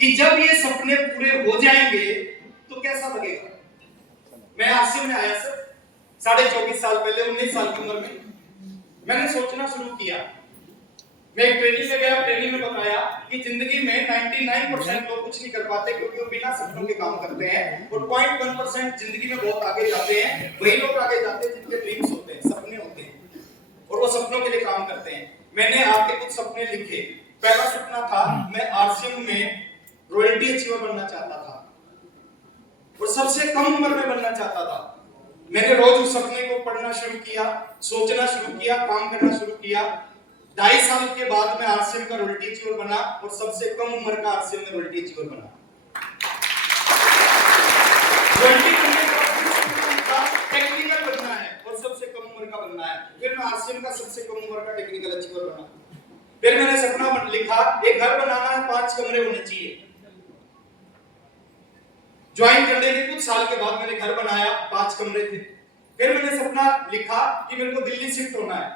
कि जब ये सपने पूरे हो जाएंगे तो कैसा लगेगा। मैं आश्रम में आया सर 24.5 साल पहले, 19 साल की उम्र में मैंने सोचना शुरू किया। मैं एक ट्रेनिंग में गया, ट्रेनिंग में बताया कि जिंदगी में 99% लोग कुछ नहीं कर पाते क्योंकि वो बिना सपनों के काम करते हैं, और 0.1% जिंदगी में बहुत आगे जाते हैं। वही लोग आगे जाते हैं जिनके ड्रीम्स होते हैं, सपने होते हैं, और वो सपनों के लिए काम करते हैं। मैंने आपके कुछ सपने लिखे। पहला सपना था, मैं आरसीएम में रॉयल्टी अचीवर बनना चाहता था और सबसे कम उम्र में बनना चाहता था। मैंने रोज उस सपने को पढ़ना शुरू किया, सोचना शुरू किया, काम करना शुरू किया। 2.5 साल के बाद मैं आरसीएम का रॉयल्टी अचीवर बना और सबसे कम उम्र का आरसीएम में रॉयल्टी अचीवर बना। रॉयल्टी बनने का टेक्निकल बनना है और सबसे कम उम्र का बनना है। फिर मैं आरसीएम का सबसे कम उम्र का टेक्निकल अचीवर बना। फिर मैंने सपना लिखा, एक घर बनाना है, 5 कमरे होने चाहिए। ज्वाइन करने के कुछ साल के बाद मैंने घर बनाया, 5 कमरे थे। फिर मैंने सपना लिखा कि मेरे को दिल्ली शिफ्ट होना है।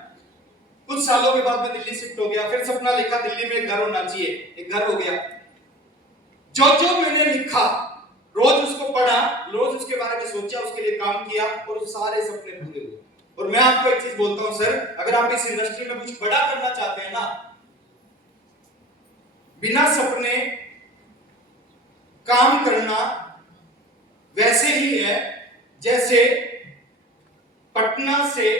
कुछ सालों के बाद मैं दिल्ली शिफ्ट हो गया। फिर सपना लिखा दिल्ली में एक घर होना चाहिए, एक घर हो गया। जो मैंने लिखा, रोज उसको पढ़ा, रोज उसके बारे में सोचा, उसके लिए काम किया और वो सारे सपने पूरे हुए। और मैं आपको एक चीज बोलता हूं सर, अगर आप इस इंडस्ट्री में कुछ बड़ा करना चाहते हैं ना, बिना सपने काम करना वैसे ही है जैसे पटना से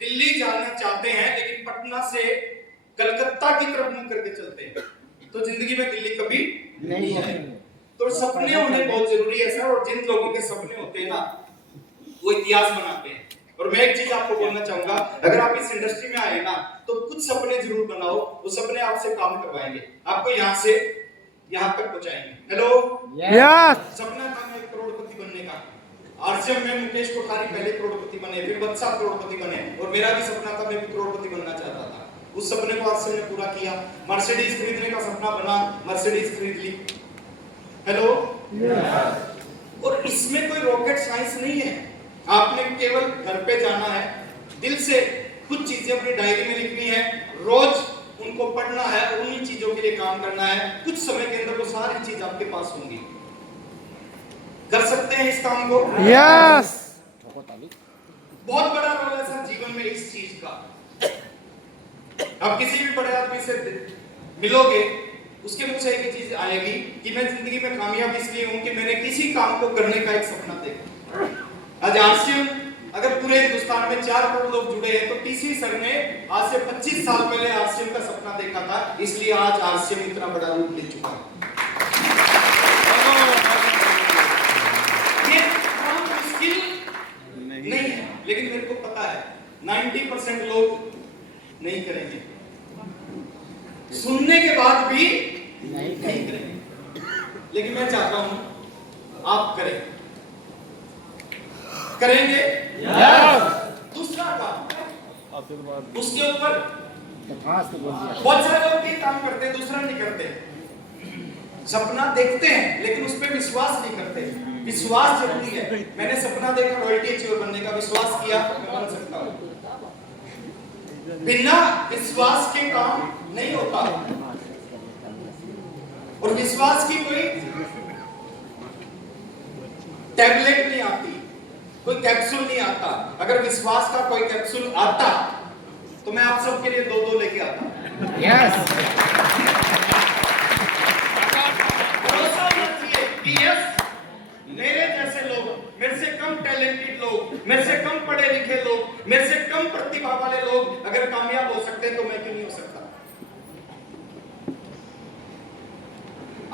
दिल्ली जाना चाहते हैं लेकिन पटना से कलकत्ता की तरफ मुंह करके चलते हैं, तो जिंदगी में दिल्ली कभी नहीं है। तो सपने होने बहुत जरूरी है सर, और जिन लोगों के सपने होते हैं ना, वो इतिहास बनाते हैं। और मैं एक चीज आपको बोलना चाहूंगा, अगर आप इस इंडस्ट्री में आए ना तो कुछ सपने जरूर बनाओ, वो सपने आपसे काम करवाएंगे, आपको यहाँ से यहाँ तक पहुंचाएंगे। हेलो, सपना था मैं करोड़पति बनने का। आरसीएम में मुकेश कोठारी पहले करोड़पति बने, फिर बच्चा करोड़पति बने, और मेरा भी सपना था, मैं भी करोड़पति बनना चाहता था। उस सपने को आरसीएम ने पूरा किया। मर्सिडीज खरीदने का सपना बना, मर्सिडीज खरीद ली। हेलो, और इसमें कोई रॉकेट साइंस नहीं है। आपने केवल घर पे जाना है, दिल से कुछ चीजें अपनी डायरी में लिखनी है, रोज उनको पढ़ना है, उन्हीं चीजों के लिए काम करना है। कुछ समय के अंदर वो सारी चीज आपके पास होंगी। कर सकते हैं इस काम को? यस। बहुत बड़ा रोल है सर जीवन में इस चीज का। आप किसी भी बड़े आदमी से मिलोगे, उसके मुंह से एक चीज आएगी कि मैं जिंदगी में कामयाब इसलिए हूं कि मैंने किसी काम को करने का एक सपना देखा। आज आरसीएम अगर पूरे हिंदुस्तान में 4 करोड़ लोग जुड़े हैं तो टीसी सर ने आज से 25 साल पहले आरसीएम का सपना देखा था, इसलिए आज आरसीएम इतना बड़ा रूप ले चुका है। ये काम मुश्किल नहीं है, लेकिन मेरे को पता है 90% लोग नहीं करेंगे, सुनने के बाद भी नहीं करेंगे। लेकिन मैं चाहता हूं आप करेंगे। दूसरा काम, उसके ऊपर बहुत सारे लोग भी काम करते हैं, दूसरा नहीं करते। सपना देखते हैं लेकिन उस पर विश्वास नहीं करते। विश्वास जरूरी है। मैंने सपना देखा रॉयल्टी अचीवर बनने का, विश्वास किया मैं बन सकता हूं। बिना विश्वास के काम नहीं होता, और विश्वास की कोई टैबलेट नहीं आती, कोई कैप्सूल नहीं आता। अगर विश्वास का कोई कैप्सूल आता तो मैं आप सबके लिए 2-2 लेके आता। यस। भरोसा होना चाहिए कि यस, मेरे जैसे लोग, मेरे से कम टैलेंटेड लोग, मेरे से कम पढ़े लिखे लोग, मेरे से कम प्रतिभा वाले लोग अगर कामयाब हो सकते हैं तो मैं क्यों नहीं हो सकता।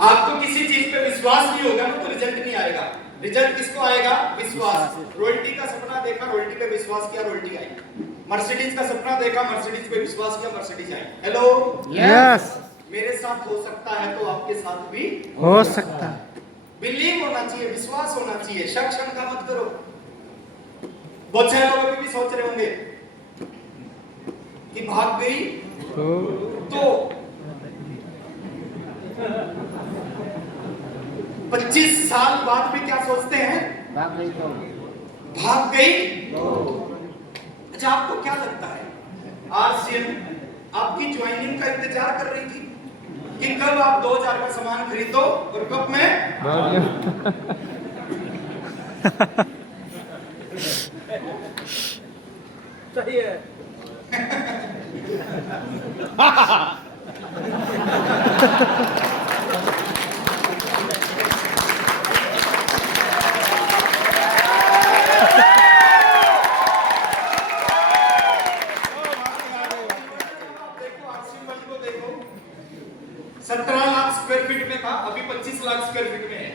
आपको किसी चीज पे विश्वास नहीं होगा ना तो रिजल्ट नहीं आएगा। रिजल्ट किसको आएगा? विश्वास। रॉयल्टी का सपना देखा, रॉयल्टी पे विश्वास किया, रॉयल्टी आई। मर्सिडीज का सपना देखा, मर्सिडीज पे विश्वास किया, मर्सिडीज आई। Hello, yes. मेरे साथ हो सकता है तो आपके साथ भी हो सकता है। बिलीव होना चाहिए, विश्वास होना चाहिए, शक शंका मत करो। बहुत सारे लोग अभी भी सोच रहे होंगे कि भाग गई तो 25 साल बाद भी क्या सोचते हैं? भाग गई तो। अच्छा, आपको क्या लगता है आरसीएम आपकी ज्वाइनिंग का इंतजार कर रही थी? कि कब आप 2000 का सामान खरीदो और कब में सही है। देखो आरसीएम को देखो, 17 लाख स्क्वायर फीट में था, अभी 25 लाख स्क्वायर फीट में है।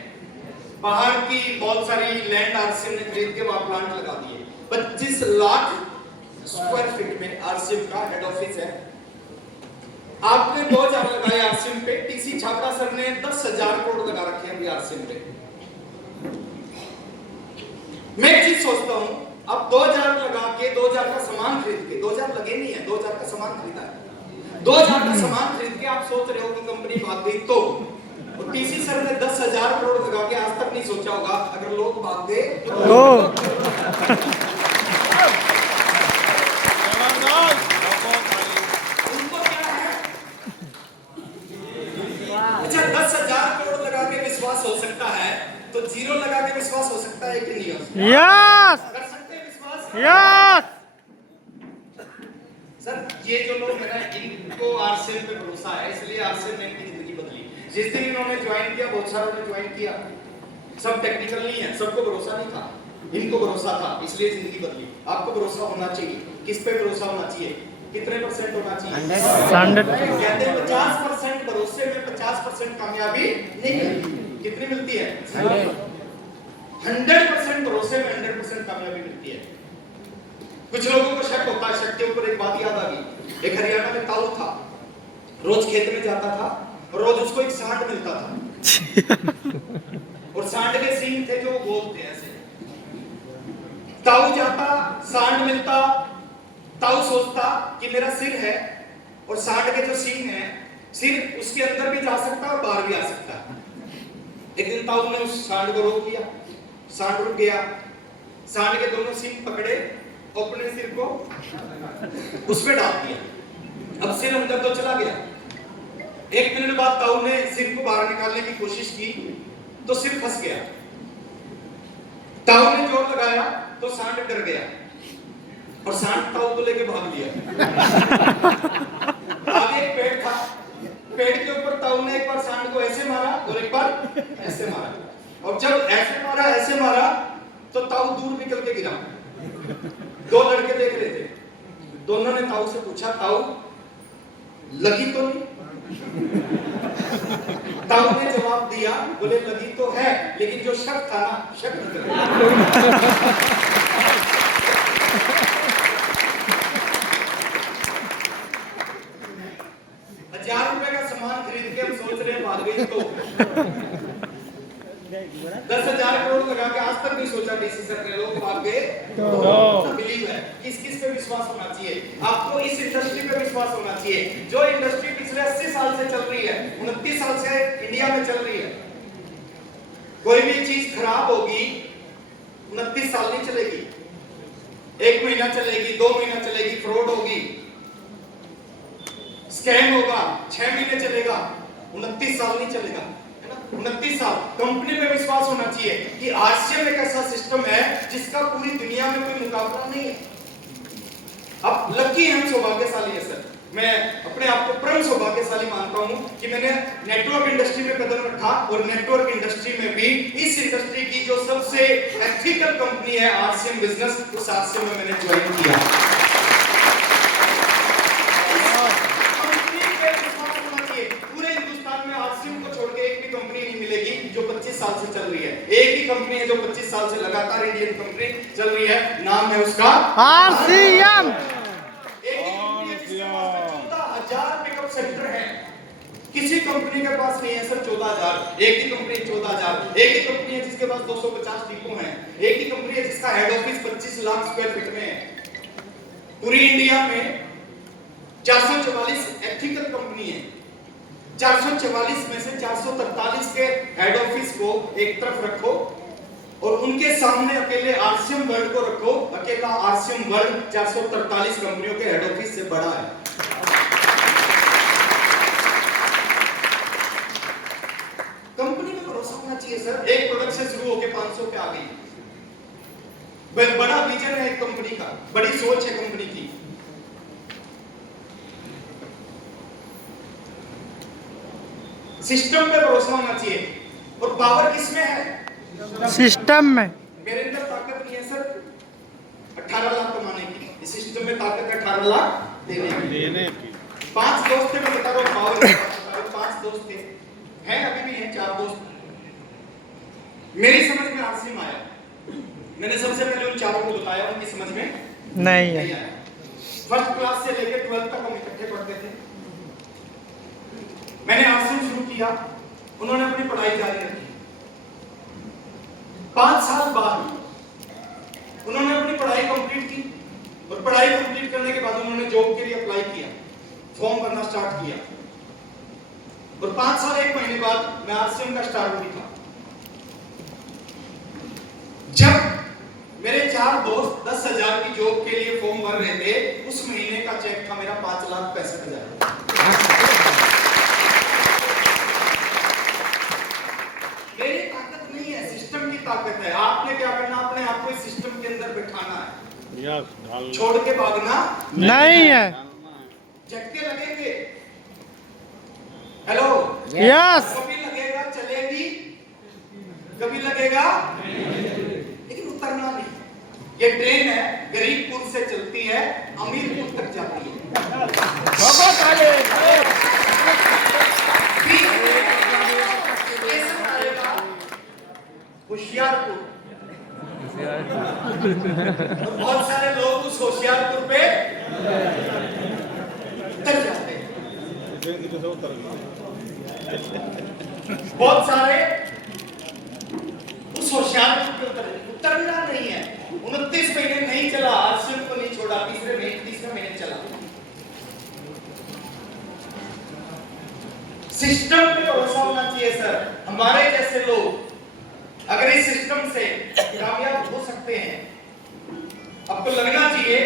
बाहर की बहुत सारी लैंड आरसीएम ने खरीद के वहां प्लांट लगा दिए। 25 लाख स्क्वायर फीट में आरसीएम का हेड ऑफिस है। आपने 2000 लगाए आरसीएम पे, टीसी छात्रा सर ने 10,000 करोड़ लगा रखे हैं अभी आरसीएम पे। मैं एक चीज सोचता हूं, अब 2000 लगा के 2000 का सामान खरीद के, 2000 लगे नहीं है, 2000 का सामान खरीदा है, 2000 का सामान खरीद के आप सोच रहे हो कि कंपनी भाग गई तो टीसी सर ने 10,000 करोड़ लगा के आज तक नहीं सोचा होगा अगर लोग भाग गए तो उनको क्या है? अच्छा 10,000 करोड़ लगा के विश्वास हो सकता है तो जीरो लगा के विश्वास हो सकता है कि नहीं हो सकता? यस कर सकते हैं विश्वास? यस सर ये जो लोग है ना, इनको आरसीएम पे भरोसा है, इसलिए आरसीएम ने इनकी जिंदगी बदली। जिस दिन इन्होंने ज्वाइन किया, बहुत सारों ने ज्वाइन किया, सब टेक्निकल नहीं है, सबको भरोसा नहीं था, इनको भरोसा था, इसलिए जिंदगी बदली। आपको भरोसा होना चाहिए। किस पे भरोसा होना चाहिए? कितने परसेंट होना चाहिए? 100 कहते हैं 50% भरोसे में 50% कामयाबी नहीं मिलती। कितनी मिलती है? 100% भरोसे में 100% कामयाबी मिलती है। कुछ लोगों को शक होता है, शक के ऊपर एक बात याद आ गई। एक हरियाणा में ताऊ था, रोज खेत में जाता था, रोज उसको एक सांड मिलता था और सांड के सींग थे जो बोलते ऐसे। ताऊ जाता, सांड मिलता, ताऊ सोचता कि मेरा सिर है और सांड के जो सींग है, सिर उसके अंदर भी जा सकता है और बाहर भी आ सकता है। एक दिन ताऊ ने उस सांड को रोक लिया, सांड रुक गया, सांड के दोनों सींग पकड़े, अपने सिर को उसमें डाल दिया। अब सिर अंदर तो चला गया। 1 मिनट बाद ताऊ ने सिर को बाहर निकालने की कोशिश की तो सिर फंस गया। ताऊ ने जोर लगाया तो सांड डर गया और सांड ताऊ को लेके भाग लिया। आगे एक पेड़ था, पेड़ के ऊपर ताऊ ने एक बार सांड को ऐसे मारा और एक बार ऐसे मारा, और जब ऐसे मारा तो ताऊ दूर निकल के गिरा। 2 लड़के देख रहे थे, दोनों ने ताऊ से पूछा, ताऊ लगी तो नहीं? ताऊ ने जवाब दिया, बोले लगी तो है, लेकिन जो शक था ना, शक निकल गया। 1000 रुपए का सामान खरीद के हम सोच रहे हैं भाग गई तो 10,000 करोड़ लगा के आज तक नहीं सोचा डीसी सर ने लोग भाग गए तो बिलीव है। किस पे विश्वास होना चाहिए? आपको इस इंडस्ट्री पे विश्वास होना चाहिए, जो इंडस्ट्री पिछले 80 साल से चल रही है, 29 साल से इंडिया में चल रही है। कोई भी चीज खराब होगी 29 साल नहीं चलेगी, 1 महीना चलेगी, 2 महीना चलेगी, फ्रॉड होगी, स्कैम होगा, 6 महीने चलेगा, 29 साल नहीं चलेगा। 29 साल कंपनी पे विश्वास होना चाहिए कि आरसीएम एक ऐसा सिस्टम है जिसका पूरी दुनिया में कोई मुकाबला नहीं है। अब लकी हम सौभाग्यशाली है सर, मैं अपने आप को परम सौभाग्यशाली मानता हूं कि मैंने नेटवर्क इंडस्ट्री में कदम रखा और नेटवर्क इंडस्ट्री में भी इस इंडस्ट्री की जो सबसे एथिकल कंपनी है आरसीएम बिजनेस, उस आरसीएम में मैंने ज्वाइन किया। पूरे हिंदुस्तान में आरसीएम को छोड़ के एक भी कंपनी नहीं मिलेगी जो 25 साल से चल रही है। एक ही कंपनी है जो 25 साल से लगातार इंडियन कंपनी चल रही है, नाम है उसका आरसीएम। एक ही कंपनी है जिसके पास 14,000 पिकअप सेंटर है। किसी कंपनी के पास नहीं है सर 14,000। एक ही कंपनी 14,000। एक ही कंपनी है जिसके पास 250 डिपो हैं। एक ही कंपनी है जिसका head office 25 lakh square feet में है। पूरी इंडिया में 444 एथिकल कंपनी है। 444 में से 443 के हेड ऑफिस को एक तरफ रखो और उनके सामने अकेले आरसीएम वर्ल्ड को रखो। अकेला आरसीएम वर्ल्ड 443 कंपनियों के हेड ऑफिस से बड़ा है। होना चाहिए सर। एक प्रोडक्ट से शुरू होकर 500 पे आ गई। बड़ा विजन है कंपनी का, बड़ी सोच है कंपनी की। सिस्टम पे भरोसा होना चाहिए। और पावर किसमें है? सिस्टम में। मेरे अंदर ताकत नहीं है सर 18 लाख कमाने की, इस सिस्टम में ताकत है 18 लाख देने की। 5 दोस्त थे, मैं बता रहा हूँ पावर 5 दोस्त थे, हैं अभी भी हैं 4 दोस्त। मेरी समझ में आसिम आया, मैंने सबसे पहले उन चारों को बताया, उनकी समझ में नहीं आया। फर्स्ट क्लास से लेकर 12th तक हम इकट्ठे पढ़ते थे। मैंने आसिम शुरू किया, उन्होंने अपनी पढ़ाई जारी रखी। 5 साल बाद उन्होंने अपनी पढ़ाई कंप्लीट की और पढ़ाई कंप्लीट करने के बाद उन्होंने जॉब के लिए अप्लाई किया, फॉर्म भरना स्टार्ट किया और 5 साल 1 महीने बाद मैं आरसीएम का स्टार भी था। जब मेरे 4 दोस्त 10,000 की जॉब के लिए फॉर्म भर रहे थे, उस महीने का चेक था मेरा 5,65,000। मेरी ताकत नहीं है, सिस्टम की ताकत है। आपने क्या करना, अपने आप को इस सिस्टम के अंदर बिठाना है, छोड़ के भागना नहीं है। झटके लगेंगे, हेलो यस। कभी लगेगा चलेगी, कभी लगेगा लेकिन उतरना नहीं। ये ट्रेन है, गरीबपुर से चलती है, अमीरपुर तक जाती है। होशियारपुर, और बहुत सारे लोग उस होशियारपुर पे उतर जाते हैं। बहुत सारे उस होशियारपुर पे उतरना नहीं है। 29 महीने नहीं चला, आरसीएम को नहीं छोड़ा, तीसरे महीने चला। सिस्टम पे भरोसा होना चाहिए सर। हमारे जैसे लोग अगर इस सिस्टम से कामयाब हो सकते हैं, आपको लगना चाहिए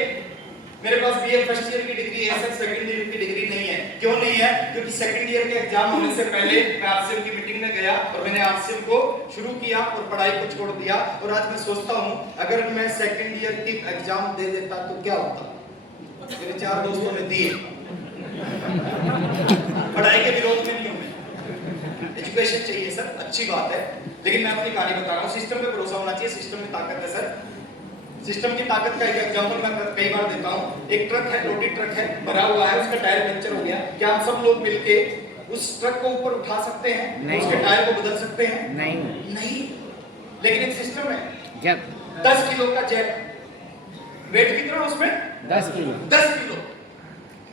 मेरे पास बीए फर्स्ट ईयर की डिग्री है सर, सेकंड ईयर की डिग्री नहीं है। क्यों नहीं है? क्योंकि सेकंड ईयर के एग्जाम होने से पहले मैं आरसीएम की मीटिंग में गया और मैंने आरसीएम को शुरू किया और पढ़ाई को छोड़ दिया। और आज मैं सोचता हूं अगर मैं सेकंड ईयर की एग्जाम दे देता तो क्या होता। मेरे 4 दोस्तों ने दिए। पढ़ाई के विरोध में नहीं हूं मैं, एजुकेशन चाहिए सर, अच्छी बात है, लेकिन मैं अपनी कहानी बता रहा हूँ। सिस्टम पे भरोसा होना चाहिए, सिस्टम में ताकत है सर। सिस्टम की ताकत का एक एग्जांपल मैं कई बार देता हूँ। एक ट्रक है, लोडी ट्रक है, भरा हुआ है, उसका टायर पंक्चर हो गया। क्या हम सब लोग मिलके उस ट्रक को ऊपर उठा सकते हैं? उसके टायर को बदल सकते हैं? नहीं। लेकिन एक सिस्टम है, जब 10 किलो का जैक, वेट कितना उसमें? 10 किलो।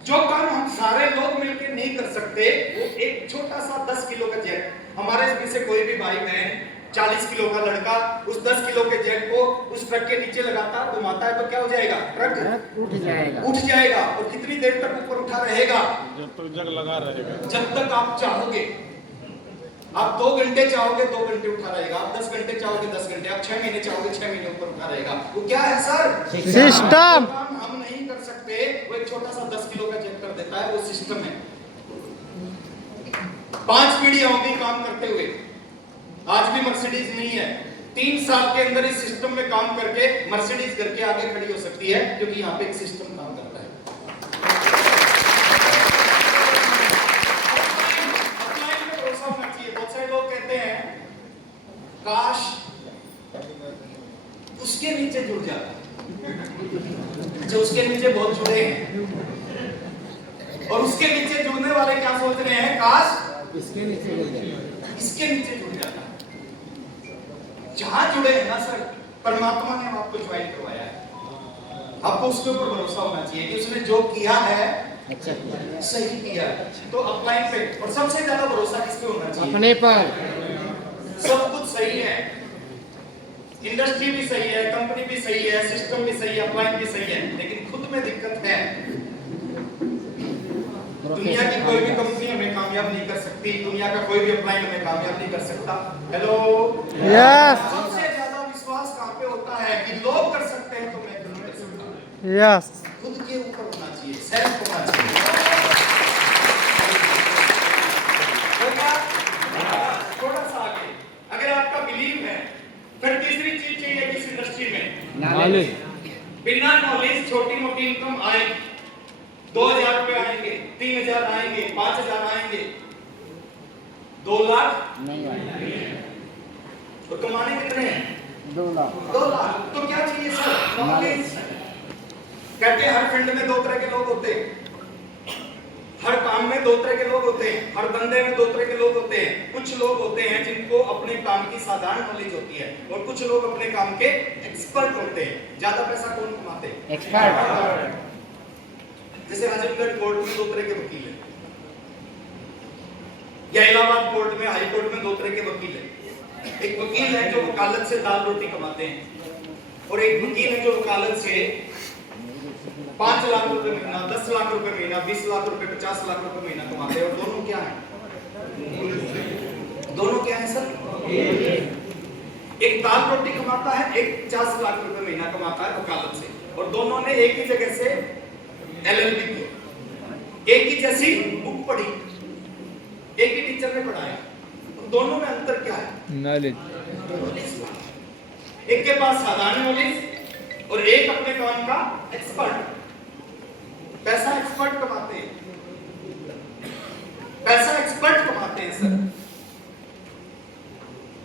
जो काम हम सारे लोग मिलकर नहीं कर सकते, वो एक छोटा सा 10 किलो का जैक, हमारे इसमें से कोई भी भाई बहन 40 किलो का लड़का उस 10 किलो के जैक को उस ट्रक के नीचे लगाता, घुमाता है तो क्या हो जाएगा? ट्रक उठ जाएगा। और कितनी देर तक ऊपर उठा रहेगा? जब तक जग लगा रहेगा, जब तक आप चाहोगे। आप 2 घंटे चाहोगे 2 घंटे उठा रहेगा, आप 10 घंटे चाहोगे 10 घंटे, आप 6 महीने चाहोगे 6 महीने ऊपर उठा रहेगा। वो क्या है सर? सिस्टम। हम नहीं कर सकते, वो एक छोटा सा 10 किलो का जैक कर देता है, वो सिस्टम है। 5 पीढ़ियां होंगी काम करते हुए, आज भी मर्सिडीज नहीं है। 3 साल के अंदर इस सिस्टम में काम करके मर्सिडीज घर के आगे खड़ी हो सकती है, क्योंकि यहाँ पे एक सिस्टम काम करता है। अपलाइन पे भरोसा होना चाहिए। बहुत सारे लोग कहते हैं काश उसके नीचे जुड़ जाता, जो उसके नीचे बहुत जुड़े हैं, और उसके नीचे जुड़ने वाले क्या सोच रहे हैं? काश इसके नीचे जुड़ जाता। जहां जुड़े हैं ना सर, परमात्मा ने आपको ज्वाइन करवाया है, आपको उसके ऊपर भरोसा होना चाहिए कि उसने जो किया है सही किया है। तो अपलाइन पे, और सबसे ज्यादा भरोसा किस पे होना चाहिए? अपने पर। सब कुछ सही है, इंडस्ट्री भी सही है, कंपनी भी सही है, सिस्टम भी सही है, अपलाइन भी सही है, लेकिन खुद में दिक्कत है। दुनिया की कोई भी कंपनी हमें कामयाब नहीं कर सकती, दुनिया का कोई भी अपलाइन हमें कामयाब नहीं कर सकता। Hello yes. सबसे ज्यादा विश्वास कहाँ पे होता है कि लोग कर सकते हैं तो मैं क्यों नहीं कर सकता? यस। खुद के ऊपर होना चाहिए, सेल्फ होना चाहिए। थोड़ा सा आगे, अगर नॉलेज बिना नॉलेज छोटी मोटी इनकम आएगी, 2000 रुपए आएंगे, 3000 आएंगे, 5000 आएंगे, 2 लाख नहीं आएगा। तो कमाने कितने हैं? 2 लाख। 2 लाख। तो क्या चाहिए सर? नॉलेज। कहते हैं हर फील्ड में 2 तरह के लोग होते हैं, हर काम में 2 तरह के लोग होते हैं, हर धंधे में 2 तरह के लोग होते हैं। कुछ लोग होते हैं जिनको अपने काम की साधारण नॉलेज होती है और कुछ लोग अपने काम के एक्सपर्ट होते हैं। ज्यादा पैसा कौन कमाते हैं? एक्सपर्ट। जैसे आजमगढ़ कोर्ट में 2 तरह के वकील हैं, या इलाहाबाद कोर्ट में, हाई कोर्ट में 2 तरह के वकील हैं। एक वकील है जो वकालत से दाल रोटी कमाते हैं, और एक वकील है जो वकालत से 5 लाख रुपए महीना, 10 लाख रुपए महीना, 20 लाख रुपए, 50 लाख रुपए महीना कमाते हैं। और दोनों क्या हैं? दोनों क्या हैं सर? एक दाल रोटी कमाता है, एक 50 लाख रुपए महीना कमाता है वकालत से, और दोनों ने एक ही जगह से LLB की, एक ही जैसी बुक पढ़ी, एक ही टीचर ने पढ़ाया। तो दोनों में अंतर क्या है? नॉलेज। एक के पास साधारण नॉलेज और एक अपने काम का एक्सपर्ट। पैसा एक्सपर्ट कमाते हैं, पैसा एक्सपर्ट कमाते हैं सर।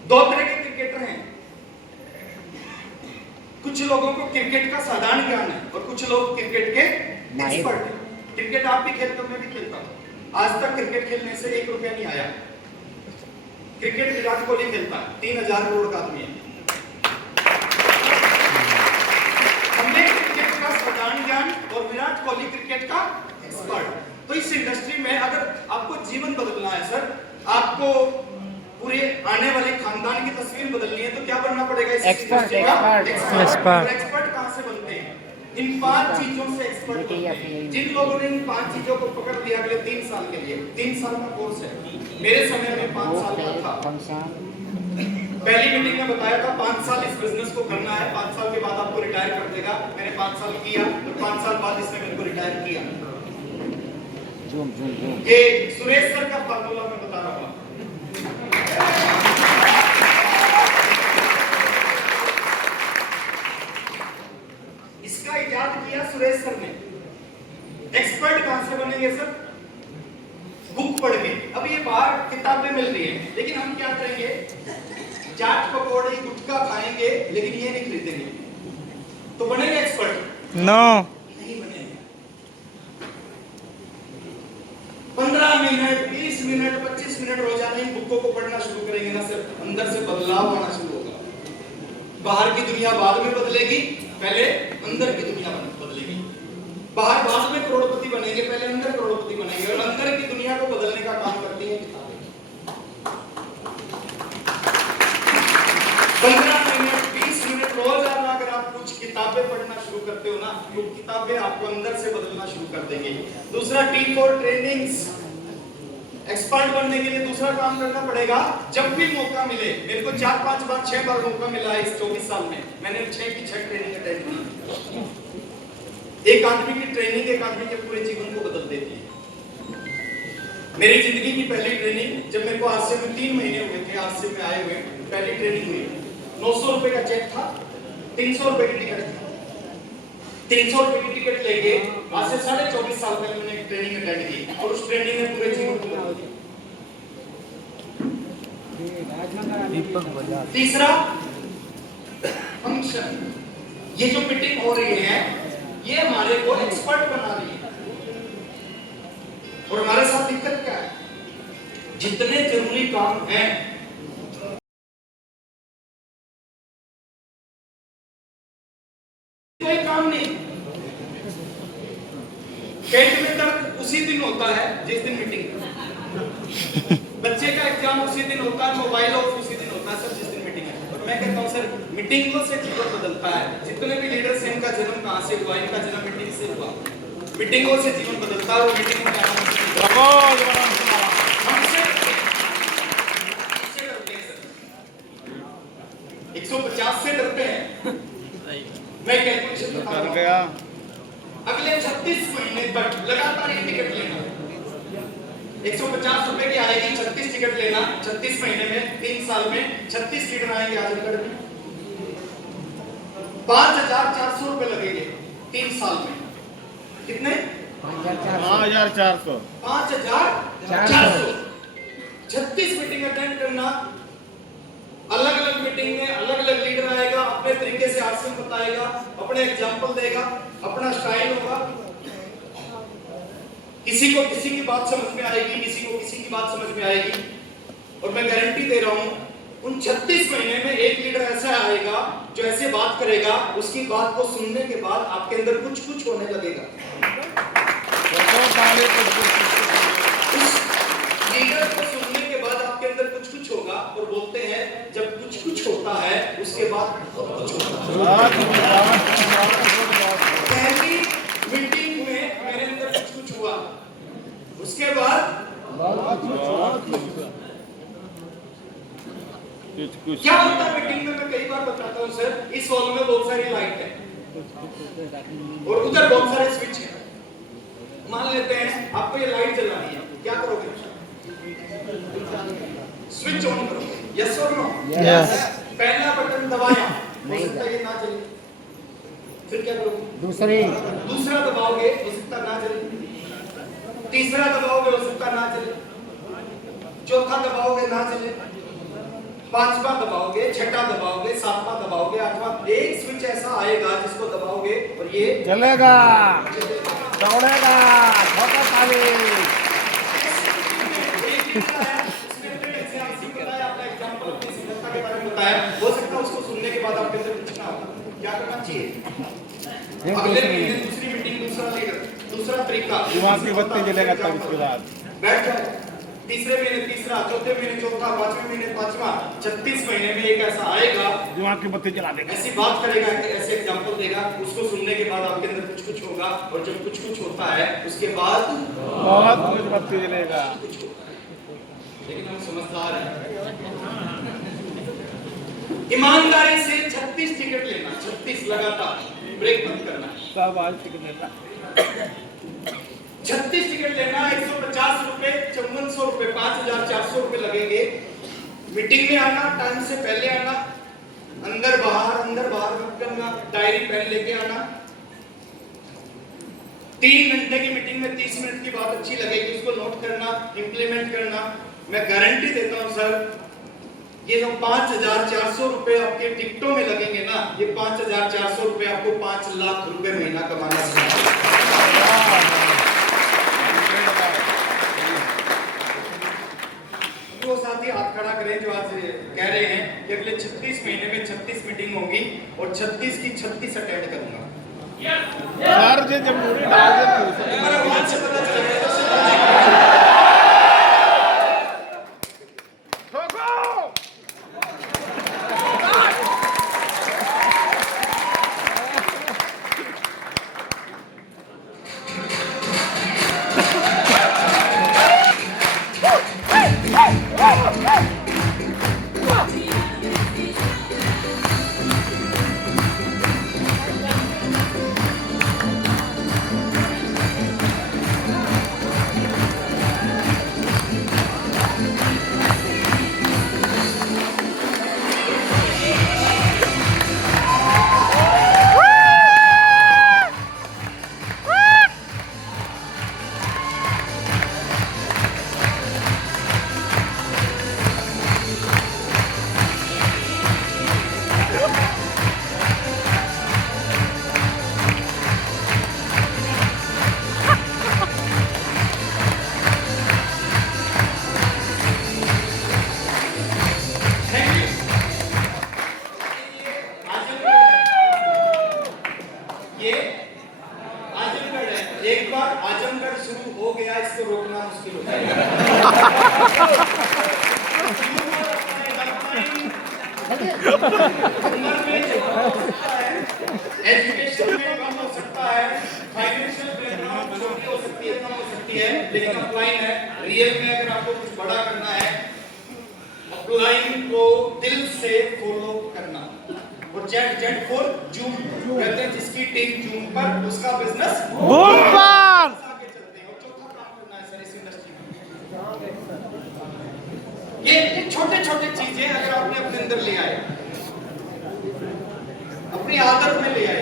2 तरह के क्रिकेटर हैं, कुछ लोगों को क्रिकेट का साधारण ज्ञान है और कुछ लोग क्रिकेट के एक्सपर्ट हैं। क्रिकेट आप भी खेलते हो, मैं भी खेलता हूं। आज तक क्रिकेट खेलने से 1 रुपया नहीं आया। क्रिकेट विराट कोहली खेलता है, 3000 करोड़ का आदमी है। हमने क्रिकेट का साधारण ज्ञान और विराट कोहली क्रिकेट का एक्सपर्ट। तो इस इंडस्ट्री में अगर आपको जीवन बदलना है सर, आपको पूरे आने वाले खानदान की तस्वीर बदलनी है, तो क्या बनना पड़ेगा? इस एक्सपर्ट। एक्सपर्ट कहां से बनते हैं? इन 5 चीजों से एक्सपर्ट बनते हैं। जिन लोगों ने इन 5 चीजों को पकड़ लिया अगले 3 साल के लिए, 3 साल का कोर्स है, मेरे समय में 5 साल का था। पहली मीटिंग में बताया था 5 साल इस बिजनेस को करना है, 5 साल के बाद आपको रिटायर कर देगा। मैंने 5 साल किया और 5 साल बाद इसने मेरे को रिटायर किया। ये सुरेश सर का फार्मूला मैं बता रहा हूँ। इसका इजाद किया सुरेश सर ने। एक्सपर्ट कहां से बनेंगे सर? बुक पढ़ के। अब ये बाहर किताबें मिल रही हैं, लेकिन हम क्या करेंगे? चाट पकौड़े गुटखा खाएंगे, लेकिन ये नहीं खरीदेंगे, तो बनेंगे एक्सपर्ट? नो। नहीं बनेंगे। 15 मिनट, 20 मिनट, 25 मिनट रोजाना इन बुकों को पढ़ना शुरू करेंगे ना सर, अंदर से बदलाव आना शुरू होगा। बाहर की दुनिया बाद में बदलेगी, पहले अंदर की दुनिया बदलेगी। बाहर बाद में करोड़पति बनेंगे, पहले अंदर करोड़पति बनेंगे। और अंदर की दुनिया को बदलने का काम करती है किताबें। 15 मिनट, 20 मिनट रोजाना अगर आप कुछ किताबें पढ़ना शुरू करते हो ना, तो किताबें आपको अंदर से बदलना शुरू कर देंगी। दूसरा, T4 ट्रेनिंग्स। एक्सपर्ट बनने के लिए दूसरा काम करना पड़ेगा, जब भी मौका मिले। मेरे को 4-5 बार, 6 बार मौका मिला है इस 24 साल में, मैंने 6 की 6 ट्रेनिंग अटेंड की। एक आदमी की ट्रेनिंग एक आदमी के पूरे जीवन को बदल देती है। मेरी जिंदगी की पहली ट्रेनिंग, जब मेरे को आज से 3 महीने हुए थे, आज से मैं आए हुए, पहली ट्रेनिंग हुई। 900 रुपए का चेक था, 300 रुपए की टिकट थी। 300 रुपए की टिकट लेके आज से 24.5 साल पहले मैंने एक ट्रेनिंग अटेंड की, और उस ट्रेनिंग ने पूरे जीवन को बदल दिया। तीसरा, फंक्शन। ये जो मीटिंग हो रही है, ये हमारे को एक्सपर्ट बना रही है। और हमारे साथ दिक्कत क्या है? जितने जरूरी काम हैं, कोई काम नहीं। पेट में दर्द उसी दिन होता है जिस दिन मीटिंग। बच्चे का एग्जाम उसी दिन होता है, मोबाइल ऑफ उसी दिन होता है सर, जिस दिन मीटिंग है। और मैं कहता हूँ सर, मीटिंगों से जीवन बदलता है। जितने भी लीडर्स हैं, इनका जन्म कहाँ से हुआ? इनका जन्म मीटिंग से हुआ। मीटिंगों से जीवन बदलता है, और मीटिंग में आना हमसे डरते हैं सर। 150 से डरते हैं। मैं कैलकुलेशन बता गया। अगले 36 महीने तक लगातार एक टिकट लेना, 150 रुपए की आएगी, 36 टिकट लेना, 36 महीने में, 3 साल में 36 लीडर आएंगे आजमगढ़ में। 5,400 रुपए लगेंगे 3 साल में। कितने? 5,400। 5,400। 36 मीटिंग अटेंड करना, अलग अलग मीटिंग में अलग अलग लीडर आएगा, अपने तरीके से आसन बताएगा, अपने एग्जाम्पल देगा, अपना स्टाइल होगा। किसी को किसी की बात समझ में आएगी, किसी को किसी की बात समझ में आएगी। और मैं गारंटी दे रहा हूं उन 36 महीने में एक लीडर ऐसा आएगा जो ऐसे बात करेगा, उसकी बात को सुनने के बाद आपके अंदर कुछ कुछ होने लगेगा। उस लीडर को सुनने के बाद आपके अंदर कुछ कुछ होगा। और बोलते हैं जब कुछ कुछ होता है उसके बाद बहुत कुछ होता है। पहली मीटिंग में मेरे अंदर कुछ कुछ हुआ, उसके बाद क्या होता है मीटिंग में? मैं कई बार बताता हूँ सर, इस हॉल में बहुत सारी लाइट है और उधर बहुत सारे स्विच है। मान लेते हैं आपको ये लाइट जलानी है, क्या करोगे? स्विच ऑन करोगे, यस और नो? यस। पहला बटन दबाया, हो सकता है ये ना चले, फिर क्या करोगे? दूसरा दबाओगे, हो सकता ना चले। तीसरा दबाओगे, हो सकता ना चले। चौथा दबाओगे, ना चले। पांचवा दबाओगे, छठा दबाओगे, सातवां दबाओगे, आठवां। एक स्विच ऐसा आएगा जिसको दबाओगे और ये चलेगा, दौड़ेगा, छोटा खाली। हो सकता है उसको सुनने के बाद आपके अंदर कुछ ना हो। क्या करना चाहिए? अगले महीने दूसरी मीटिंग, दूसरा लीडर, दूसरा तरीका। दिमाग की बत्ती जलेगा तब इसके बाद बैठ जाओ। तीसरे महीने तीसरा, चौथे महीने चौथा, पांचवें महीने पांचवा, 36 महीने में एक ऐसा आएगा, दिमाग की बत्ती जला देगा। ऐसी बात करेगा, ऐसे एग्जांपल देगा, उसको सुनने के बाद आपके अंदर कुछ कुछ होगा। और जब कुछ कुछ होता है उसके बाद बहुत कुछ बत्ती जलेगा। कुछ होता है। लेकिन हम समझदार हैं। ईमानदारी से 36 टिकट लेना, 36 लगातार, ब्रेक मत करना। सब आज टिकट लेता। 36 टिकट लेना, 150 रुपए, 5400 रुपए, 5,400 रुपए लगेंगे। मीटिंग में आना, टाइम से पहले आना, अंदर बाहर मत करना, डायरी पेन लेके आना। 3 घंटे की मीटिंग में 30 मिनट की बात अच्छी लगेगी, उसको नोट करना, इंप्लीमेंट करना। मैं गारंटी देता हूं सर, ये जो 5,400 रुपए आपके टिकटों में लगेंगे ना, ये 5,400 रुपए आपको 5 लाख रुपए महीना कमाना सिखाएगा। वो साथी हाथ खड़ा करें जो आज कह रहे हैं कि अगले 36 महीने में 36 मीटिंग होगी और 36 की 36 अटेंड करूंगा। यार ये जब मूड़ी डाल देती हमारा आवाज से पता चलेगा। एजुकेशन में कम हो सकता है, फाइनेंशियल बैकग्राउंड छोटी हो सकती है, कम हो सकती है, लेकिन अपलाइन है। रियल में अगर आपको कुछ बड़ा करना है, अपलाइन को दिल से फॉलो करना। और जेड फॉर जूम, कहते हैं जिसकी टीम जूम पर उसका बिजनेस बूम पर। आगे चलते हैं। और चौथा काम करना है सर इस इंडस्ट्री में, ये छोटे छोटे चीजें अगर आपने अपने अंदर ले आए, अपनी आदत में ले आए।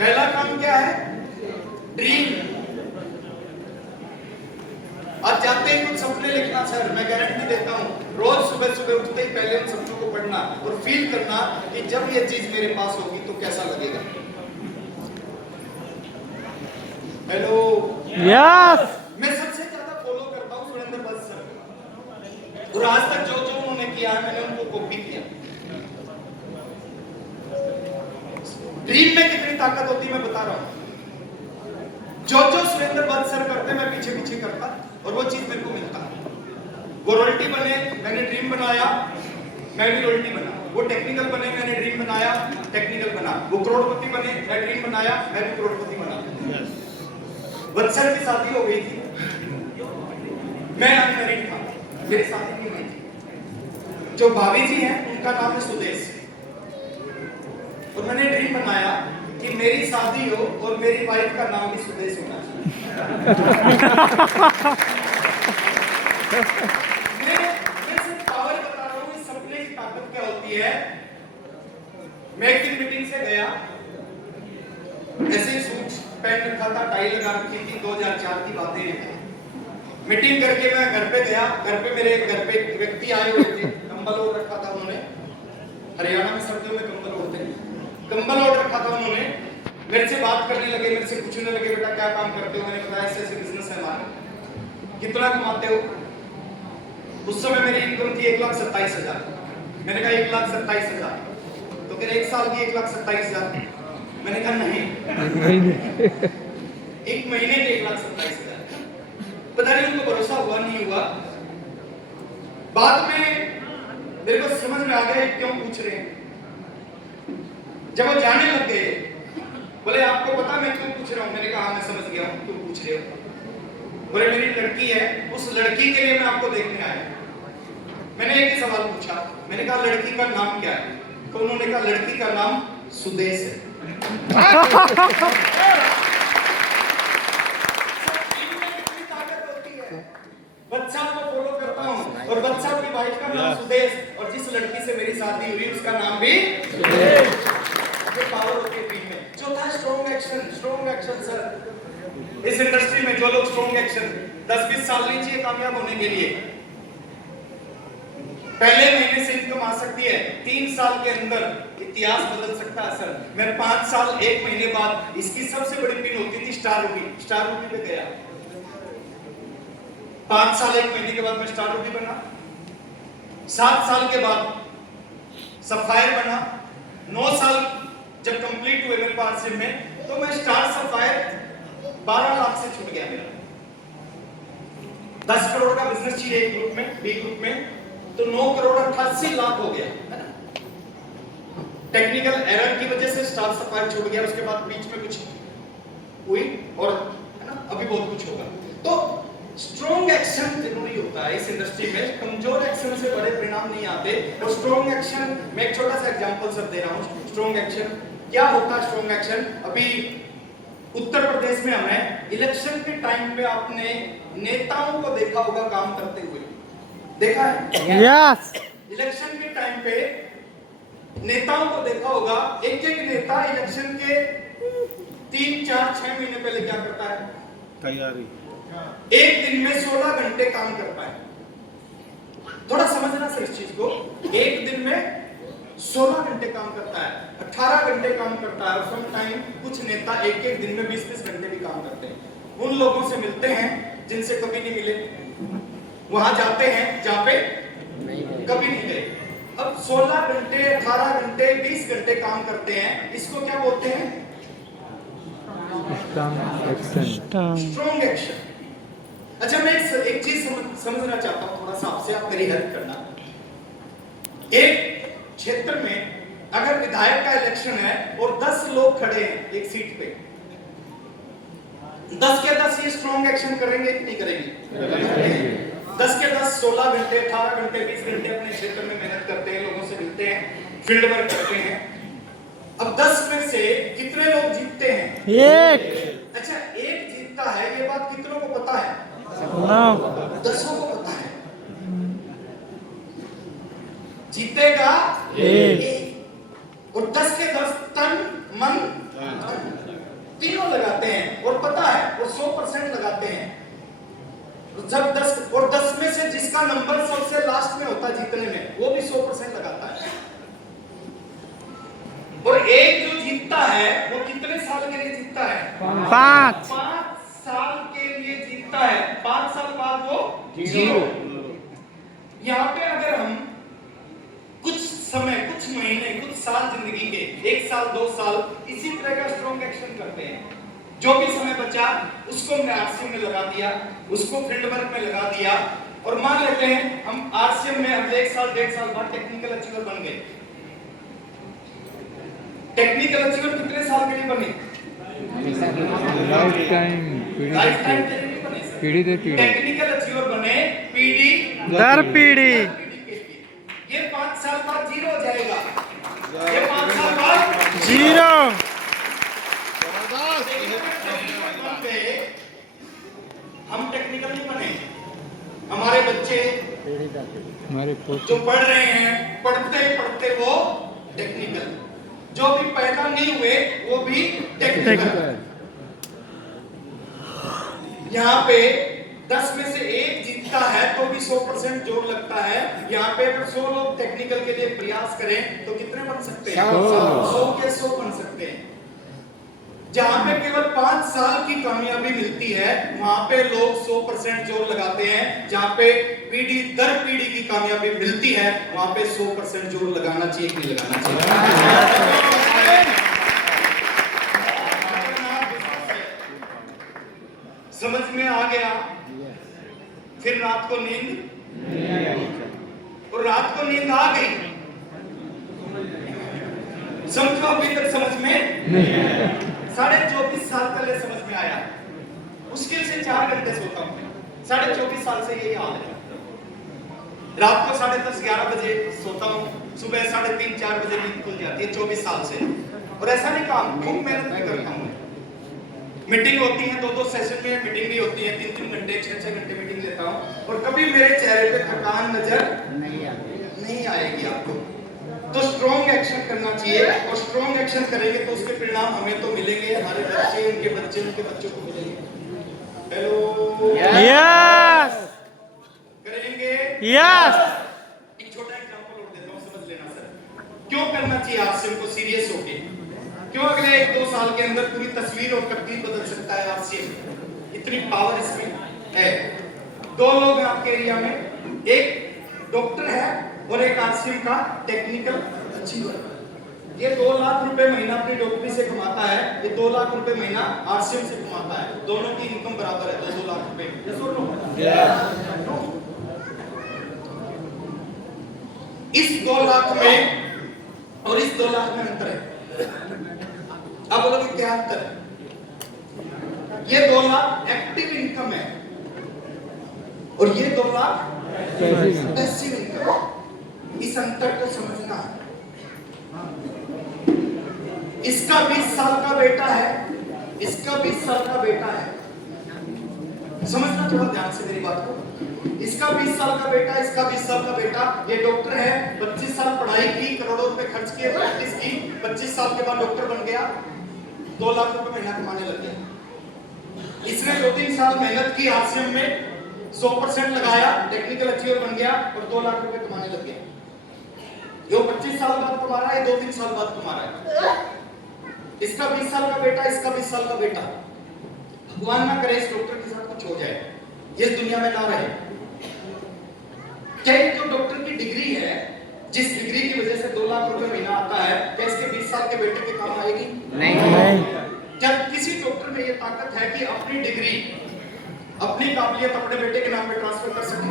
पहला काम क्या है? ड्रीम। आज जाते ही कुछ सपने लिखना सर, मैं गारंटी देता हूं, रोज सुबह सुबह उठते ही पहले उन सपनों को पढ़ना और फील करना कि जब ये चीज मेरे पास होगी तो कैसा लगेगा। हेलो, यस, मैं सबसे ज्यादा फॉलो करता हूं सुरेंद्र बंसल सर, और आज तक जो जो उन्होंने किया है मैंने उनको कॉपी किया। ड्रीम में कितनी ताकत होती है मैं बता रहा हूं। जो सुरेंद्र बंसल सर करते मैं पीछे पीछे करता और वो चीज मेरे को मिलता। वो रॉयल्टी बने, मैंने ड्रीम बनाया, मैं भी रॉयल्टी बना। वो टेक्निकल बने, मैंने ड्रीम बनाया, टेक्निकल बना। वो करोड़पति बने, मैं ड्रीम बनाया, मैं भी करोड़पति बना। बंसल की शादी हो गई थी, मैं अनमैरिड था, मेरी शादी नहीं हुई थी। जो भाभी जी हैं उनका नाम है सुदेश, और मैंने ड्रीम बनाया कि मेरी शादी हो और मेरी वाइफ का नाम भी सुदेश होना चाहिए। मैं सिर्फ पावर बता रहा हूं, इस सपने की ताकत क्या होती है। मैं एक दिन मीटिंग से गया, ऐसे ही सूट पहन रखा था, टाई लगा रखी थी, 2004 की बातें हैं। मीटिंग करके मैं घर पे गया, मेरे घर पे एक व्यक्ति आए हुए थे, कंबल ओढ़ रखा था उन्होंने, हरियाणा में सर्दियों में कंबल ओढ़ते हैं, कंबल ओढ़ रखा था उन्होंने। मेरे से बात करने लगे, मेरे से पूछने लगे बेटा क्या काम करते हो। मैंने बताया ऐसे ऐसे बिजनेस है हमारा, कितना कमाते हो। उस समय मेरी इनकम थी 1,27,000। मैंने कहा 1,27,000, तो फिर एक साल की 1,27,000। मैंने कहा नहीं, एक महीने के 1,27,000। पता नहीं उनको भरोसा हुआ नहीं हुआ। बाद में मेरे को समझ में आ गया क्यों पूछ रहे हैं। जब वो जाने लग गए, बोले आपको पता मैं क्यों पूछ रहा हूं। मैंने कहा मैं समझ गया हूं क्यों पूछ रहे हो। बोले मेरी लड़की है, उस लड़की के लिए मैं आपको देखने आया। मैंने एक ही सवाल पूछा, मैंने कहा लड़की का नाम क्या है। तो उन्होंने कहा लड़की का नाम सुदेश है। बच्चा को फॉलो करता हूं और बच्चा की वाइफ का नाम सुदेश, और जिस लड़की से मेरी शादी हुई उसका नाम भी सुदेश। ये पावर होती है टीम में। चौथा स्ट्रॉन्ग एक्शन सर। इस इंडस्ट्री में जो लोग स्ट्रॉन्ग एक्शन 10-20 साल नहीं चाहिए कामयाब होने के लिए। पहले महीने से इनकम आ सकती है, 3 साल के अंदर इतिहास बदल सकता है सर। मैं 5 साल 1 महीने बाद, इसकी सबसे बड़ी पिन होती थी स्टार रूबी पे गया। 5 साल 1 महीने के बाद मैं स्टार रूबी बना। 7 साल के बाद सफायर बना। 9 साल जब कंप्लीट हुए मेरे पार्टनरशिप में, तो मैं स्टार सफायर 12 लाख से छूट गया मेरा। 10 करोड़ का बिजनेस चाहिए एक ग्रुप में, बी ग्रुप में, तो 9 करोड़ 88 लाख हो गया। टेक्निकल एरर की वजह से स्टार सफायर छूट गया। उसके बाद बीच में कुछ हुई और है ना, अभी बहुत कुछ होगा। तो स्ट्रॉन्ग एक्शन जरूरी होता है इस इंडस्ट्री में। कमजोर एक्शन से बड़े परिणाम नहीं आते। और स्ट्रॉन्ग एक्शन, मैं एक छोटा सा एग्जांपल सब दे रहा हूं। स्ट्रॉन्ग एक्शन क्या होता है? स्ट्रॉन्ग एक्शन अभी उत्तर प्रदेश में हमें इलेक्शन के टाइम पे आपने नेताओं को देखा होगा काम करते हुए, देखा है? यस, इलेक्शन के टाइम पे नेताओं को देखा होगा। एक नेता इलेक्शन के 3, 4, 6 महीने पहले क्या करता है? तैयारी। एक दिन में 16 घंटे काम करता है। थोड़ा समझना सर इस चीज को। एक दिन में 16 घंटे काम करता है, 18 घंटे काम करता है। सम टाइम कुछ नेता एक दिन में 20-20 घंटे भी काम करते हैं। उन लोगों से मिलते हैं जिनसे कभी नहीं मिले, वहां जाते हैं जहां पे कभी नहीं गए। अब 16 घंटे, 18 घंटे, 20 घंटे काम करते हैं, इसको क्या बोलते हैं? Strong action. अच्छा, मैं एक चीज समझना चाहता हूं थोड़ा सा आपसे, आप मेरी हेल्प करना। एक क्षेत्र में अगर विधायक का इलेक्शन है और 10 लोग खड़े हैं एक सीट पे, 10 के 10 ये स्ट्रॉन्ग एक्शन करेंगे कि नहीं करेंगे? 10 के 10 16 घंटे, 18 घंटे, 20 घंटे अपने क्षेत्र में मेहनत करते हैं, लोगों से मिलते हैं, फील्ड वर्क करते हैं। अब 10 में से कितने लोग जीतते हैं? एक। अच्छा, एक जीतता है, ये बात कितनों को पता है? 10 को पता है। जीतेगा एक। और 10 के 10 तन मन तीनों लगाते हैं और पता है वो 100% लगाते हैं। जब 10 में से जिसका नंबर सबसे लास्ट में होता है जीतने में, वो भी 100% लगाता है। और एक जो जीतता है वो कितने साल के लिए जीतता है? 5 साल के लिए जीतता है। 5 साल बाद वो 0। यहाँ पे अगर हम कुछ समय, कुछ महीने, कुछ साल जिंदगी के, 1 साल 2 साल इसी तरह का स्ट्रॉन्ग एक्शन करते हैं, जो भी समय बचा उसको हमने आरसीएम में लगा दिया, उसको फील्ड वर्क में लगा दिया, और मान लेते हैं हम आरसीएम में अगले 1 साल 1.5 साल बाद टेक्निकल अचीवर बन गए। टेक्निकल अचीवर कितने साल के लिए बने? लाइफ टाइम लाइफ टाइम के लिए नहीं बने। पीढ़ी दर पीढ़ी। टेक्निकल अचीवर बने पीढ़ी दर पीढ़ी। ये 5 साल बाद 0 हो जाएगा। ये 5 साल बाद 0। हम टेक्निकल नहीं बने, हमारे बच्चे हमारे जो पढ़ रहे हैं, पढ़ते पढ़ते वो टेक्निकल, जो भी पैदा नहीं हुए वो भी टेक्निकल। यहाँ पे 10 में से 1 जीतता है तो भी 100% जोर लगता है। यहाँ पे अगर 100 लोग टेक्निकल के लिए प्रयास करें तो कितने बन सकते हैं? 100 के 100 बन सकते हैं। जहाँ पे केवल 5 साल की कामयाबी मिलती है वहां पे लोग 100% जोर लगाते हैं। जहाँ पे पीढ़ी दर पीढ़ी की कामयाबी मिलती है वहां पे 100% जोर लगाना चाहिए कि नहीं लगाना चाहिए? समझ में आ गया? फिर रात को नींद, और रात को नींद आ गई, समझो अभी तक समझ में 24.5 साल पहले समझ में आया। मुश्किल से 4 घंटे सोता हूँ, 24.5 साल से यही हाल है। रात को 10:30 11 बजे सोता हूँ, सुबह 3:30 4 बजे नींद खुल जाती है 24 साल से। और ऐसा नहीं काम, खूब मेहनत भी करता हूँ। मीटिंग होती है, 2-2 सेशन में मीटिंग भी होती है, 3-3 घंटे 6-6 घंटे मीटिंग लेता हूँ, और कभी मेरे चेहरे पे थकान नजर नहीं आएगी आपको। तो स्ट्रॉन्ग एक्शन करना चाहिए, और स्ट्रॉन्ग एक्शन करेंगे तो उसके परिणाम हमें तो मिलेंगे, हमारे बच्चे, उनके बच्चे, उनके बच्चों को मिलेंगे। हेलो, यस करेंगे? यस। एक छोटा एग्जांपल और देता हूँ, समझ लेना सर। क्यों करना चाहिए आरसीएम को सीरियस होके? क्यों अगले 1-2 साल के अंदर पूरी तस्वीर और तकदीर बदल सकता है आरसीएम, इतनी पावर इसमें है। 2 लोग हैं आपके एरिया में, एक डॉक्टर है और एक आरसीएम का टेक्निकल अचीवर। ये 2 लाख रुपए महीना अपनी डॉक्टरी से कमाता है, ये 2 लाख रुपए महीना आरसीएम से कमाता है। दोनों की इनकम बराबर है, 2-2 लाख रुपए। इस 2 लाख में और इस 2 लाख में अंतर है। अब बोलोगे क्या अंतर है? ये 2 लाख एक्टिव इनकम है और ये 2 लाख पैसिव इनकम है। इस अंतर को समझना है। इसका 20 साल का बेटा है, इसका 20 साल का बेटा है। समझना थोड़ा ध्यान से मेरी बात को। इसका 20 साल का बेटा, इसका 20 साल का बेटा, ये डॉक्टर है, 25 साल पढ़ाई की, करोड़ों रुपए खर्च किए, प्रैक्टिस की, 25 साल के बाद डॉक्टर बन गया, 2 लाख रुपए महीना कमाने लग गया। इसने 2-3 साल मेहनत की आरसीएम में, 100% लगाया, टेक्निकल अचीवर बन गया और 2 लाख रुपए कमाने लग गया। जो 25 साल बाद कमा रहा है, 2-3 साल बाद कमा रहा है। इसका 20 साल का बेटा, इसका 20 साल का बेटा, भगवान ना करे इस डॉक्टर के साथ कुछ हो जाए, ये इस दुनिया में ना रहे। क्या जो डॉक्टर की डिग्री है, जिस डिग्री की वजह से 2 लाख रुपए महीना आता है, क्या इसके 20 साल के बेटे के काम आएगी? नहीं। जब किसी डॉक्टर में ये ताकत है कि अपनी डिग्री, अपनी काबिलियत अपने बेटे के नाम पे ट्रांसफर कर सके?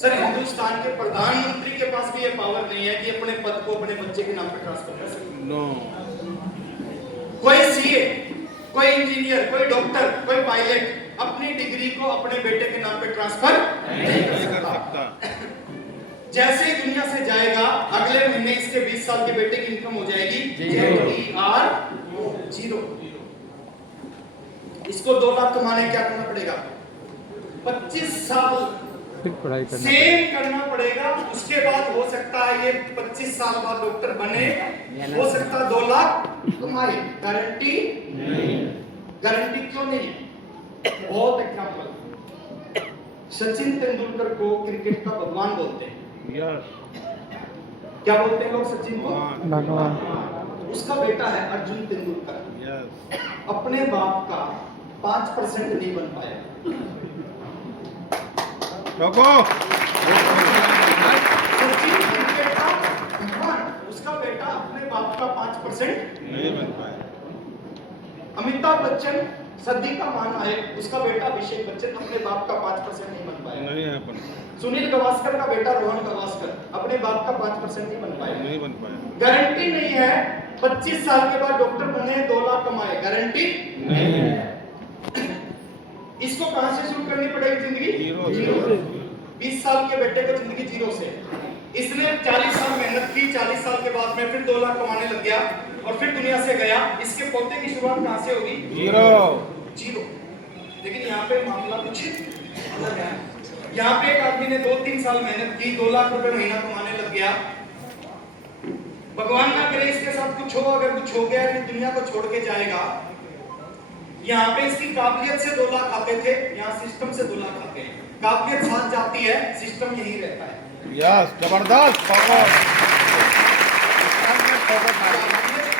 सर, हिंदुस्तान के प्रधानमंत्री के पास भी ये पावर नहीं है कि अपने पद को अपने बच्चे के नाम पे ट्रांसफर कर सके। कोई सीए, कोई इंजीनियर, कोई डॉक्टर, कोई पायलट अपनी डिग्री को अपने बेटे के नाम पे ट्रांसफर नहीं कर सकता। जैसे ही दुनिया से जाएगा, अगले महीने इसके 20 साल के बेटे की इनकम हो जाएगी ZER0। इसको 2 लाख कमाने क्या करना पड़ेगा? 25 साल फिर पढ़ाई करना सेम करना पड़ेगा। उसके बाद हो सकता है ये 25 साल बाद डॉक्टर बने, हो सकता है 2 लाख कमाए, गारंटी नहीं। गारंटी क्यों नहीं है? बहुत एग्जाम्पल, सचिन तेंदुलकर को क्रिकेट का भगवान बोलते हैं। यस क्या बोलते हैं लोग सचिन को? भगवान। उसका बेटा है अर्जुन तेंदुलकर, यस अपने बाप का 5% नहीं बन पाया। रोको सचिन क्रिकेट का भगवान, उसका बेटा अपने बाप का 5% नहीं बन पाया। अमिताभ बच्चन सदी का मान आए, उसका बेटा अभिषेक बच्चन अपने बाप का 5% नहीं बन पाया। नहीं है बन सुनील गावस्कर का बेटा रोहन गावस्कर अपने बाप का 5% नहीं बन पाया। नहीं बन पाया। गारंटी नहीं है 25 साल के बाद डॉक्टर बने 2 लाख कमाए, गारंटी नहीं है। इसको कहां से शुरू करनी पड़ेगी जिंदगी? जीरो से। 20 साल के बेटे को जिंदगी जीरो से। इसने 40 साल मेहनत की, 40 साल के बाद में फिर 2 लाख कमाने लग गया और फिर दुनिया से गया। इसके पोते की शुरुआत कहां से होगी? जीरो। लेकिन यहाँ पे मामला कुछ अलग है। यहाँ पे एक आदमी ने 2-3 साल मेहनत की, 2 लाख रुपए महीना कमाने लग गया। भगवान ना करे इसके साथ कुछ हो, अगर कुछ हो गया तो दुनिया को छोड़ के जाएगा। यहाँ पे इसकी काबिलियत से 2 लाख आते थे, यहाँ सिस्टम से 2 लाख आते हैं। काबिलियत साथ जाती है, सिस्टम यही रहता है। यस जबरदस्त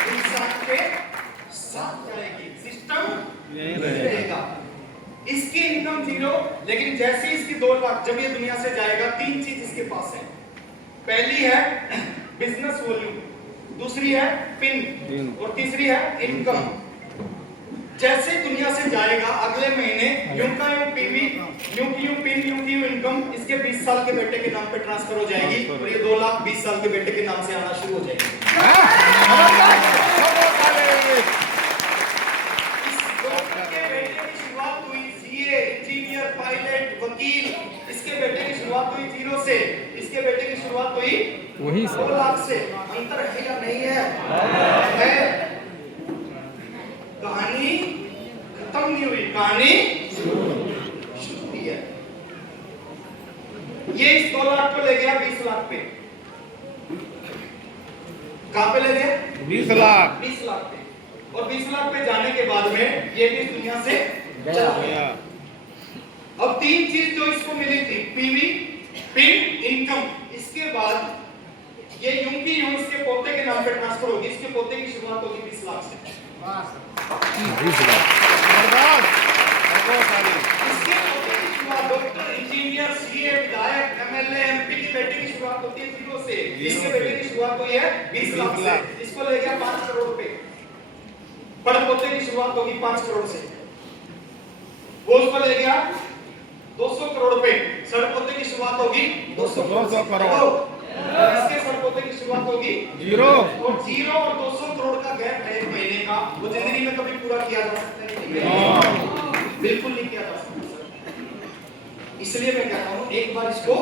इंसान के साथ जाएगी, सिस्टम यही रहेगा। इसकी इनकम जीरो, लेकिन जैसे इसकी 2 लाख जब ये दुनिया से जाएगा, 3 चीज इसके पास है। पहली है बिजनेस वॉल्यूम, दूसरी है पिन और तीसरी है इनकम। जैसे दुनिया से जाएगा अगले महीने यूं का यूं पीवी, यूं की यूं पिन, यूं की यूं इनकम इसके 20 साल के बेटे के नाम पे ट्रांसफर हो जाएगी और ये 2 लाख 20 साल के बेटे के नाम से आना शुरू हो जाएगी। इस डॉक्टर के बेटे की शुरुआत हुई सीए, इंजीनियर, पायलट, वकील। इसके बेटे की शुरुआत हुई जीरो से, इसके बेटे की शुरुआत हुई वही 2 लाख से। अंतर है या नहीं है? है। कहानी खत्म नहीं हुई, कहानी शुरू हुई है। ये इस 2 लाख को ले गया 20 लाख पे। कहां पे ले गया? 20 लाख 20 लाख पे। और 20 लाख पे जाने के बाद में ये भी इस दुनिया से चला गया। अब 3 चीज जो इसको मिली थी, पीवी, पिन, इनकम। इसके बाद ये यूं की यूं इसके पोते के नाम पे ट्रांसफर होगी। इसके पोते की शुरुआत होगी 20 लाख से। इसके पोते की शुरुआत डॉक्टर, इंजीनियर, सीए, विधायक, एमएलए, एमपी की बेटे की शुरुआत होती है जीरो से। इसके बेटे की शुरुआत हुई है 20 लाख से। इसको ले गया 5 करोड़ रुपए। बड़े पोते की शुरुआत होगी 5 करोड़ से, वो उसको ले गया 200 करोड़ रुपए। सड़पोते की शुरुआत होगी 200 करोड़। इसके सड़पोते की शुरुआत होगी जीरो। और 0 और 200 करोड़ का गैप है 1 महीने का। वो जिंदगी में कभी पूरा किया जा सकता है? बिल्कुल नहीं किया जा सकता। इसलिए मैं कहता हूं एक बार इसको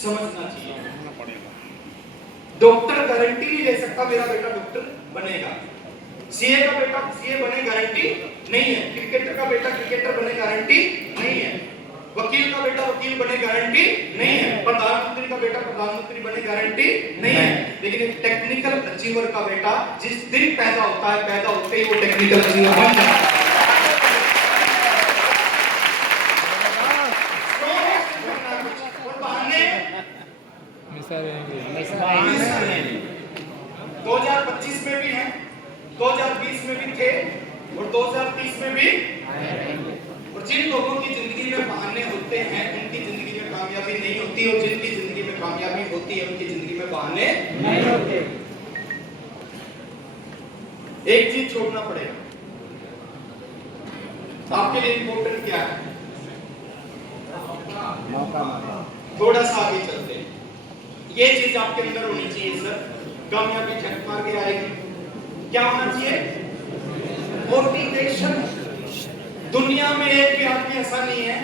समझना चाहिए। डॉक्टर गारंटी नहीं ले सकता मेरा बेटा डॉक्टर बनेगा। सीए का बेटा सीए बने गारंटी नहीं है। क्रिकेटर का बेटा क्रिकेटर बने गारंटी नहीं है। वकील का बेटा वकील बने गारंटी नहीं है। प्रधानमंत्री का बेटा प्रधानमंत्री बने गारंटी नहीं है। लेकिन एक टेक्निकल अचीवर का बेटा जिस दिन पैदा होता है, पैदा होते ही वो टेक्निकल अचीवर बन जाता है। और बहाने 2025 में भी हैं, 2020 में भी थे और 2030 में भी। और जिन लोगों की जिंदगी में बहाने होते हैं उनकी जिंदगी में कामयाबी नहीं होती, और जिनकी जिंदगी में कामयाबी होती है उनकी जिंदगी में बहाने नहीं होते। एक चीज छोड़ना पड़ेगा। आपके लिए इंपॉर्टेंट क्या है? थोड़ा सा आगे चलते हैं। ये चीज आपके अंदर होनी चाहिए सर, कामयाबी झक मार के आएगी। क्या होना चाहिए? मोटिवेशन। दुनिया में एक भी आदमी ऐसा नहीं है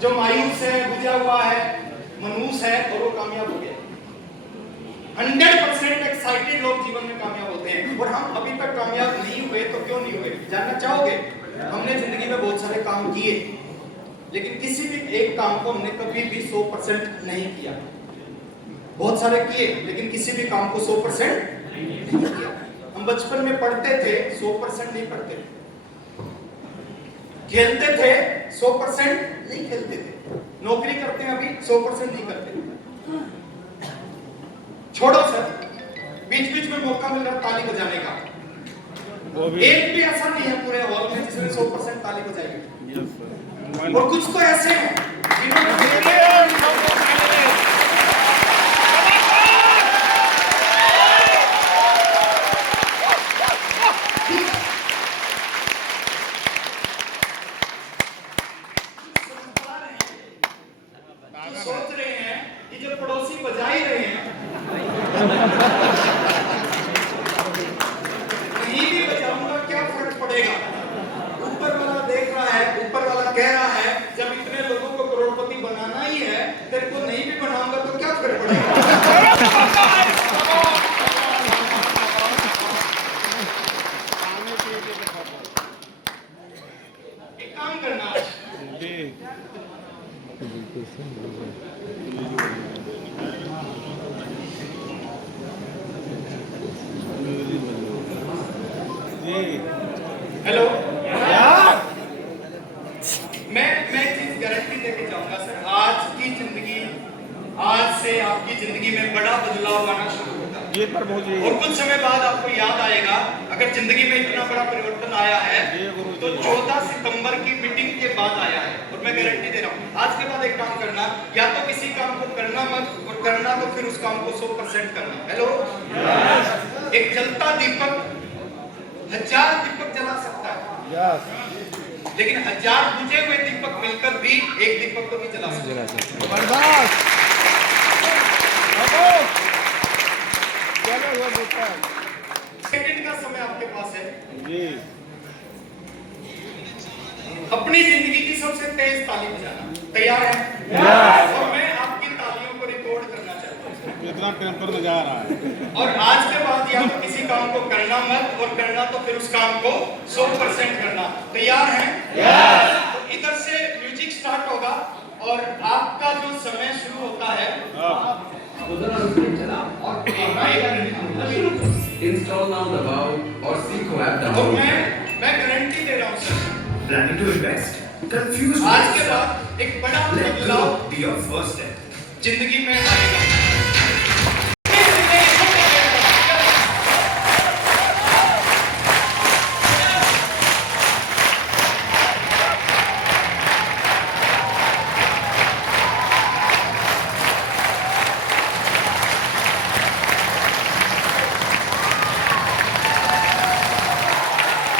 जो मायूस है, बुझा हुआ है, मनूस है और वो कामयाब हो गया। 100% एक्साइटेड लोग जीवन में कामयाब होते हैं। और हम अभी तक कामयाब नहीं हुए तो क्यों नहीं हुए जानना चाहोगे? हमने जिंदगी में बहुत सारे काम किए, लेकिन किसी भी एक काम को हमने कभी भी 100% नहीं किया। बहुत सारे किए लेकिन किसी भी काम को 100% नहीं किया। हम बचपन में पढ़ते थे 100% नहीं पढ़ते थे, खेलते थे 100% नहीं खेलते थे, नौकरी करते हैं अभी 100% नहीं करते। छोड़ो सर, बीच बीच में मौका मिल रहा ताली बजाने का, वो भी एक भी ऐसा नहीं है पूरे हॉल में जिसने 100% ताली बजाई। Yes sir. और कुछ तो ऐसे हैं जिन्होंने सोच रहे हैं कि जो पड़ोसी बजा ही रहे हैं कहीं भी बजाऊंगा क्या फर्क पड़ेगा। ऊपर वाला देख रहा है, ऊपर वाला कह रहा है जब इतने लोगों को करोड़पति बनाना ही है तेरे को नहीं भी बनाऊंगा तो क्या फर्क पड़ेगा। एक काम करना, जी जी हेलो, मैं एक चीज गारंटी देके जाऊंगा सर, आज से आपकी जिंदगी में बड़ा बदलाव आना शुरू होगा। ये पर बहुत जी और कुछ समय बाद आपको याद आएगा अगर जिंदगी में इतना बड़ा परिवर्तन आया है तो 14 सितंबर की मीटिंग के बाद आया है। और मैं गारंटी दे रहा हूँ आज के बाद एक काम करना, या तो किसी काम को करना मत, और करना तो फिर उस काम को 100% करना। हेलो, एक जलता दीपक 1000 दीपक जला सकता है, यस लेकिन 1000 बुझे हुए दीपक मिलकर भी एक दीपक को नहीं जला सकते। बर्दाश्त चलो वो बेटा सेकंड का समय आपके पास है जी अपनी जिंदगी की सबसे तेज ताली बजाना। तैयार है? और मैं आपकी तालियों को रिकॉर्ड करना चाहता हूँ। इतना टेम्पर में जा रहा है और आज के बाद या तो किसी काम को करना मत, और करना तो फिर उस काम को 100% करना। तैयार हैं? तो इधर से म्यूजिक स्टार्ट होगा और आपका जो समय शुरू होता है Install now दबाओ और सीखो ऐप और डाउनलोड। मैं गारंटी दे रहा हूँ sir, Planning to invest? Confused? आज के बाद एक बड़ा बदलाव Be your first step. जिंदगी में आएगा।